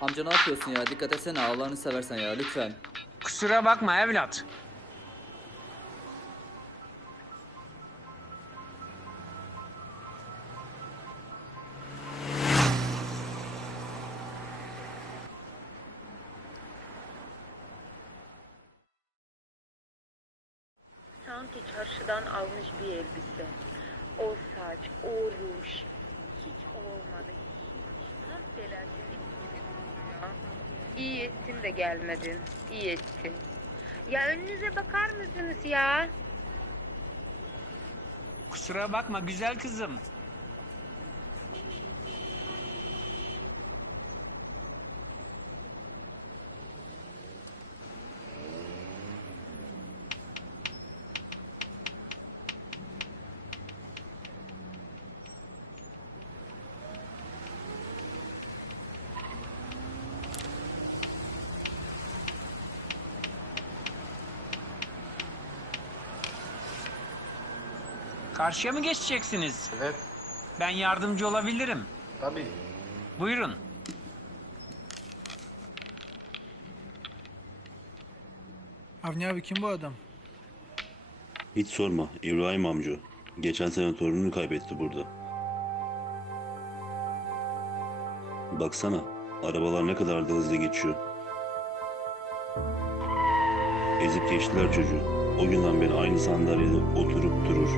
amca ne yapıyorsun ya? Dikkat etsene Allah'ını seversen ya lütfen. Kusura bakma evlat. Sanki çarşıdan almış bir elbise. O saç, o ruj. Hiç olmadı. Hiç. Tam Selahattin'in gibi ettin de gelmedin. İyi ettin. Ya önünüze bakar mısınız ya? Kusura bakma güzel kızım. Karşıya mı geçeceksiniz? Evet, Ben yardımcı olabilirim. tabii. Buyurun. Avni abi kim bu adam? Hiç sorma İbrahim amca. Geçen sene torununu kaybetti burada. Baksana arabalar ne kadar da hızlı geçiyor. Ezip geçtiler çocuğu. O günden beri aynı sandalyede oturup durur.